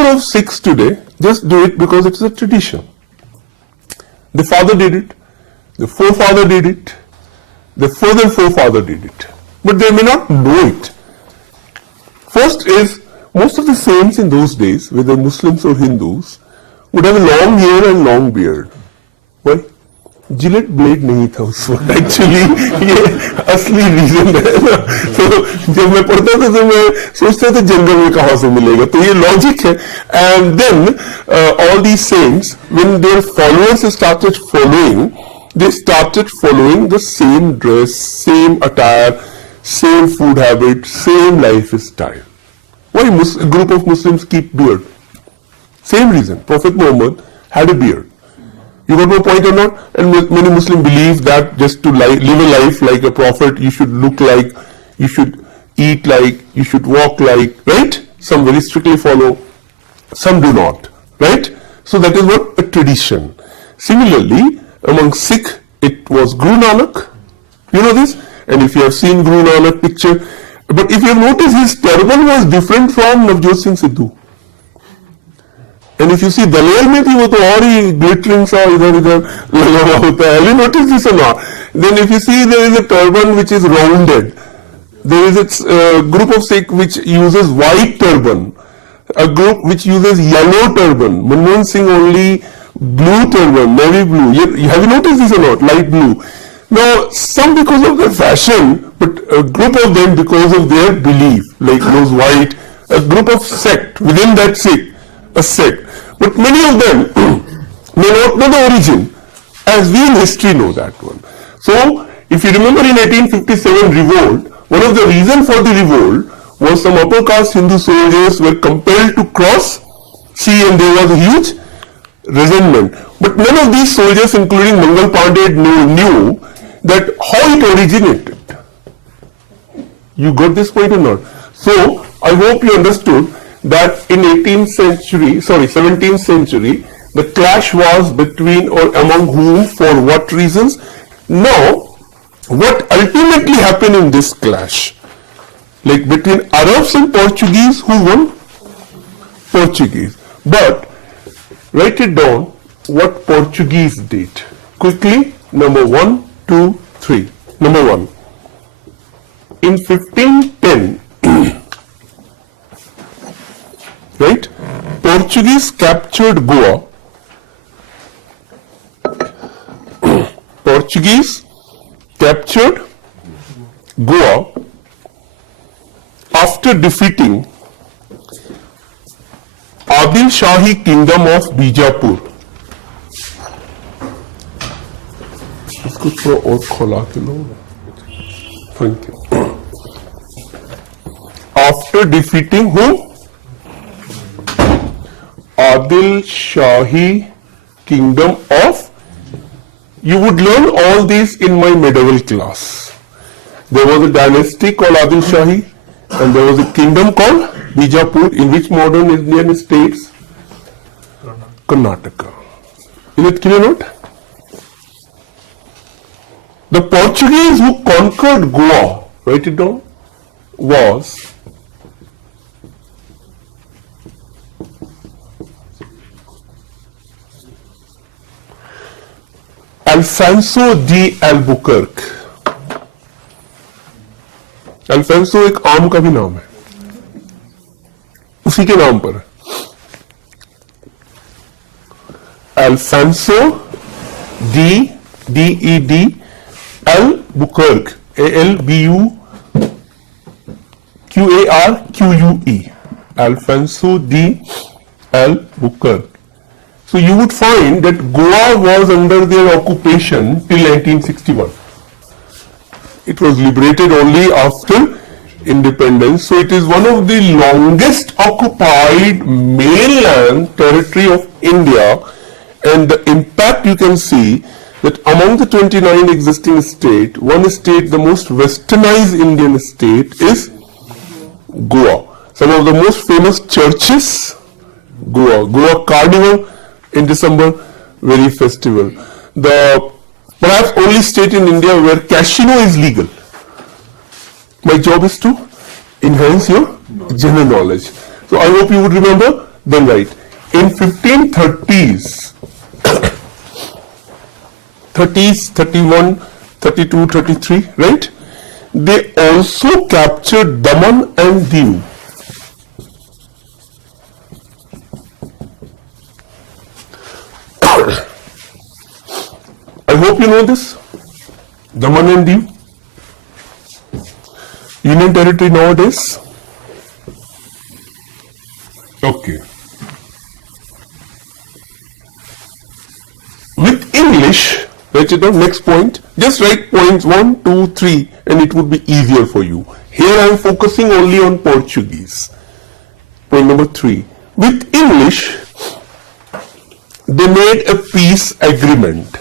number of Sikhs today just do it because it's a tradition. The father did it, the forefather did it, the further forefather did it, but they may not know it. First is, most of the saints in those days, whether Muslims or Hindus, would have a long hair and long beard. Why? Gillette blade नहीं था उस वक्त actually, ये असली reason है ना. तो जब मैं पढ़ता था तो मैं सोचता था जंगल में कहां से मिलेगा, तो ये लॉजिक है. And then all these saints, when their followers started following, they started following the same dress, same attire, same food habit, same lifestyle. Why a group of Muslims keep beard? Same reason. Prophet Muhammad had a beard. You got my point or not? And many Muslims believe that just to live a life like a prophet, you should look like, you should eat like, you should walk like, right? Some very strictly follow, some do not, right? So that is what a tradition. Similarly, among Sikh, it was Guru Nanak. You know this? And if you have seen Guru Nanak picture, but if you have noticed, his turban was different from Navjot Singh Sidhu. And if you see दलेर में थी वो तो और ही glittering सा इधर इधर लगा हुआ होता है. Have you noticed this or not? Then if you see, there is a turban which is rounded. There is a group of Sikh which uses white turban, a group which uses yellow turban. Manmohan Singh only blue turban, navy blue. Have you noticed this or not? Light blue. Now, some because of their fashion, but a group of them because of their belief, like those white, a group of sect within that Sikh, a sect. But many of them may not know the origin, as we in history know that one. So, if you remember in 1857 revolt, one of the reasons for the revolt was some upper caste Hindu soldiers were compelled to cross sea, and there was a huge resentment. But none of these soldiers, including Mangal Pandey, knew that how it originated. You got this point or not? So, I hope you understood that in 17th century, the clash was between or among whom, for what reasons. Now, what ultimately happened in this clash, like between Arabs and Portuguese, who won? Portuguese. But write it down what Portuguese did. Quickly, number 1, 2, 3. Number 1. In 1510, right, Portuguese captured Goa. Portuguese captured Goa after defeating Adil Shahi Kingdom of Bijapur. इसको थोड़ा और खोला के लो. Thank you. After defeating who? Adil Shahi Kingdom of. You would learn all these in my medieval class. There was a dynasty called Adil Shahi, and there was a kingdom called Bijapur, in which modern Indian states? Karnataka. Is it clear not? The Portuguese who conquered Goa, write it down, was Alfonso de Albuquerque. Alphonso एक आम का भी नाम है, उसी के नाम पर. Alphonso D-E-D Albuquerque, A-L-B-U-Q-A-R-Q-U-E, Alfonso de Albuquerque. So you would find that Goa was under their occupation till 1961. It was liberated only after independence. So it is one of the longest occupied mainland territory of India, and the impact you can see that among the 29 existing states, one state, the most westernized Indian state, is Goa. Some of the most famous churches, Goa Carnival in December, very festival. The perhaps only state in India where casino is legal. My job is to enhance your general knowledge. So I hope you would remember Then write, in 1530s, 30s, 31, 32, 33, right? They also captured Daman and Diu. I hope you know this. Daman and Diu. Union territory nowadays. Okay. With English, write it down, next point. Just write points 1, 2, 3 and it would be easier for you. Here I am focusing only on Portuguese. Point number 3. With English, they made a peace agreement.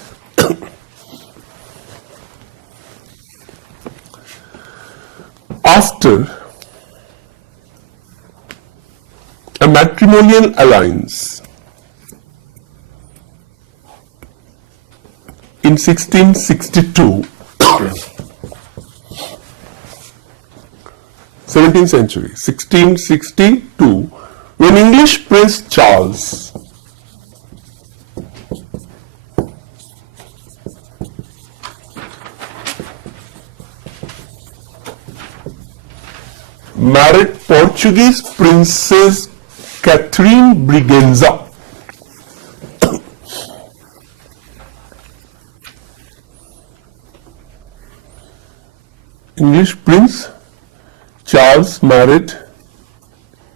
After a matrimonial alliance in 1662, 17th century, 1662, when English Prince Charles married Portuguese Princess Catherine Briganza. English Prince Charles married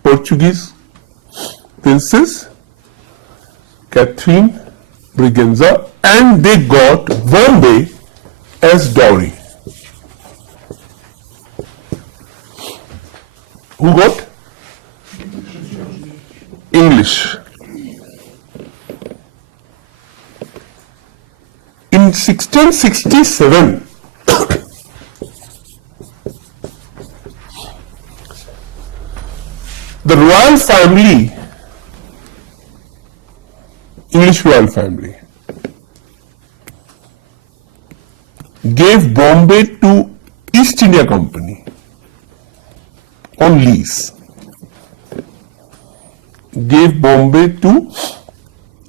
Portuguese Princess Catherine Briganza and they got Bombay as dowry. Who got? English. In 1667, the royal family, English royal family, gave Bombay to East India Company on lease. Gave Bombay to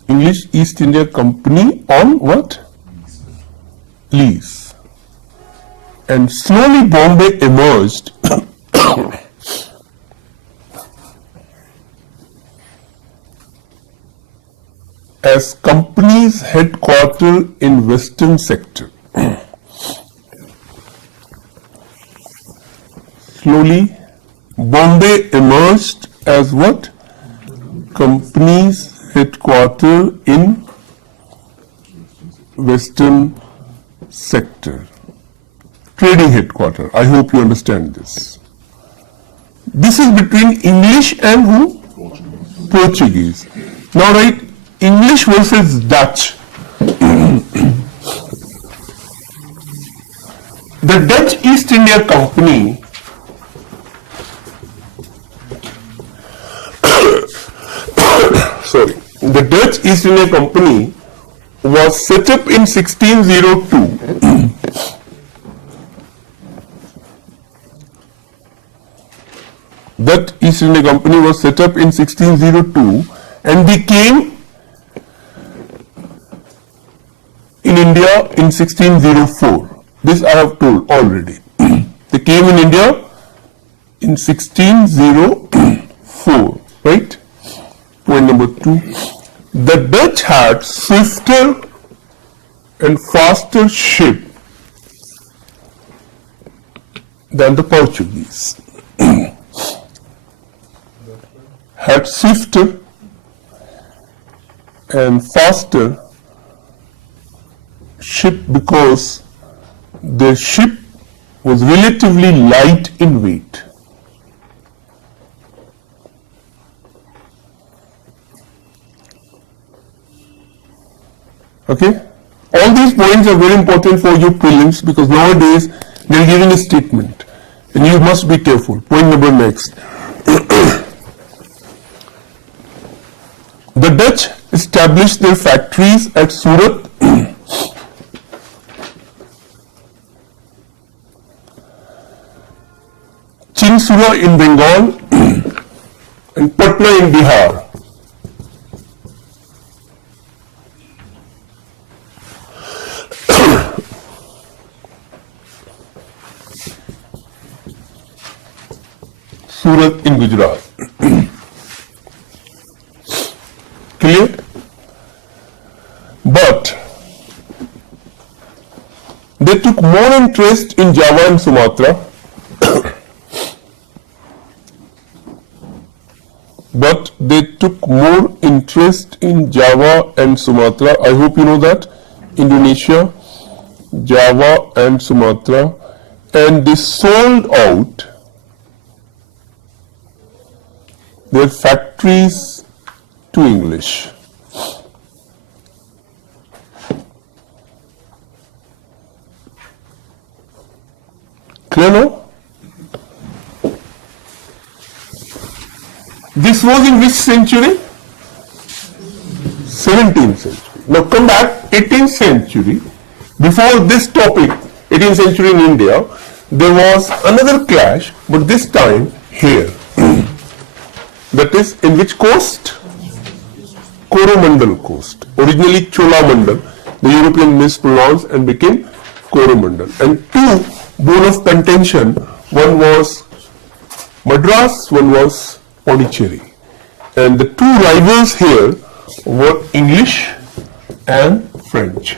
English East India Company on what? Lease. And slowly Bombay emerged as company's headquarters in western sector. Slowly Bombay emerged as what? Company's headquarters in western sector. Trading headquarters. I hope you understand this. This is between English and who? Portuguese. Now write English versus Dutch. The Dutch East India Company the Dutch East India Company was set up in 1602. Dutch East India Company was set up in 1602 and became in India in 1604. This I have told already. They came in India in 1604, right? Point number 2. The Dutch had swifter and faster ship than the Portuguese. Had swifter and faster ship because their ship was relatively light in weight. Okay? All these points are very important for your prelims because nowadays they are giving a statement and you must be careful. Point number next. The Dutch established their factories at Surat, Chinsura in Bengal and Patna in Bihar. Surat in Gujarat. Clear? But they took more interest in Java and Sumatra. But they took more interest in Java and Sumatra. I hope you know that. Indonesia, Java and Sumatra. And they sold out their factories to English. Clear now? This was in which century? 17th century. Now come back, 18th century. Before this topic, 18th century in India, there was another clash, but this time here. That is in which coast? Coromandel coast. Originally Cholamandal. The European mispronounced and became Coromandel. And two bone of contention. One was Madras, one was Pondicherry. And the two rivals here were English and French.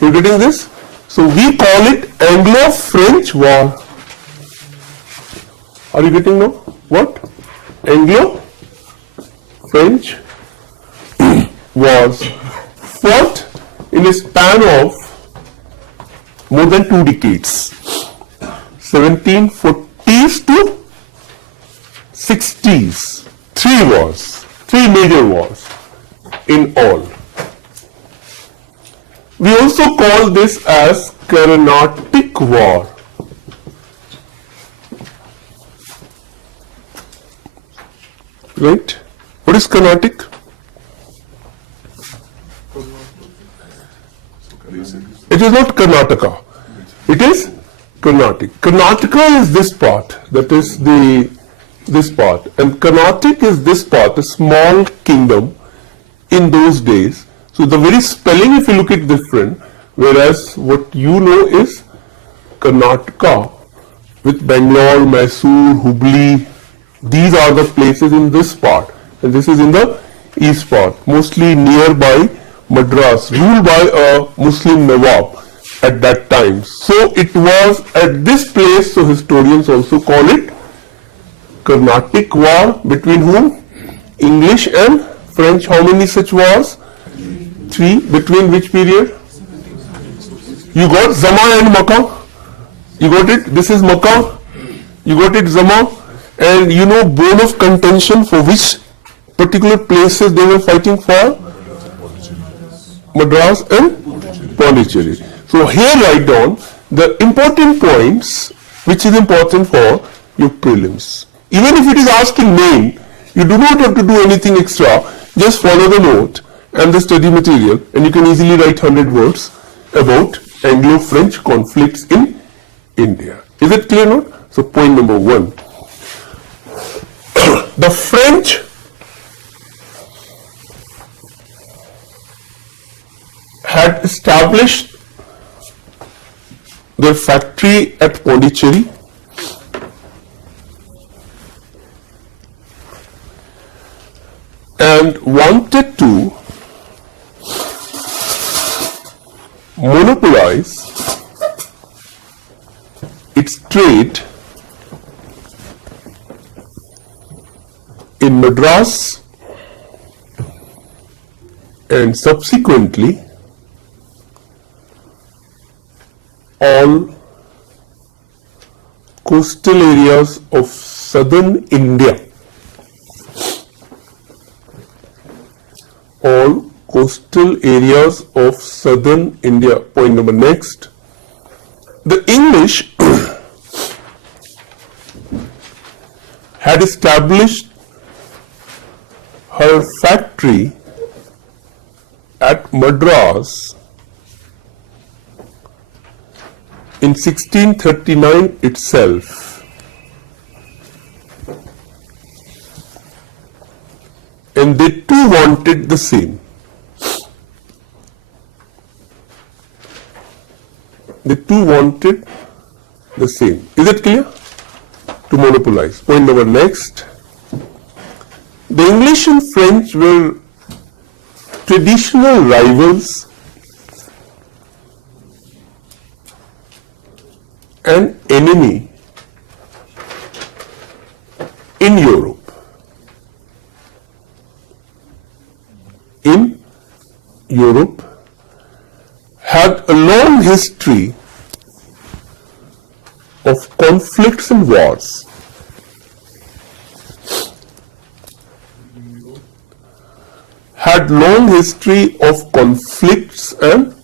You getting this? So we call it Anglo-French War. Are you getting now? What? Anglo-French wars fought in a span of more than 2 decades. 1740s to 60s. 3 wars, 3 major wars in all. We also call this as Carnatic War. Right? What is Carnatic? It is not Karnataka. It is Carnatic. Karnataka is this part, that is this part, and Carnatic is this part, a small kingdom in those days. So the very spelling, if you look at different, whereas what you know is Karnataka with Bangalore, Mysore, Hubli. These are the places in this part, and this is in the east part, mostly nearby Madras, ruled by a Muslim Nawab at that time. So it was at this place, so historians also call it Carnatic War. Between whom? English and French. How many such wars? 3. Between which period? You got Zama and Makkah. You got it? This is Makkah. You got it, Zama. And you know bone of contention for which particular places they were fighting for? Madras and Pondicherry. So here write down the important points which is important for your prelims. Even if it is asked in main, you do not have to do anything extra. Just follow the note and the study material, and you can easily write 100 words about Anglo-French conflicts in India. Is it clear now? So point number 1. The French had established their factory at Pondicherry and wanted to monopolize its trade in Madras and subsequently all coastal areas of southern India. All coastal areas of southern India. Point number next. The English had established her factory at Madras in 1639 itself, and they too wanted the same. They too wanted the same. Is it clear? To monopolize. Point number next. The English and French were traditional rivals and enemy in Europe. In Europe had a long history of conflicts and wars. Had long history of conflicts and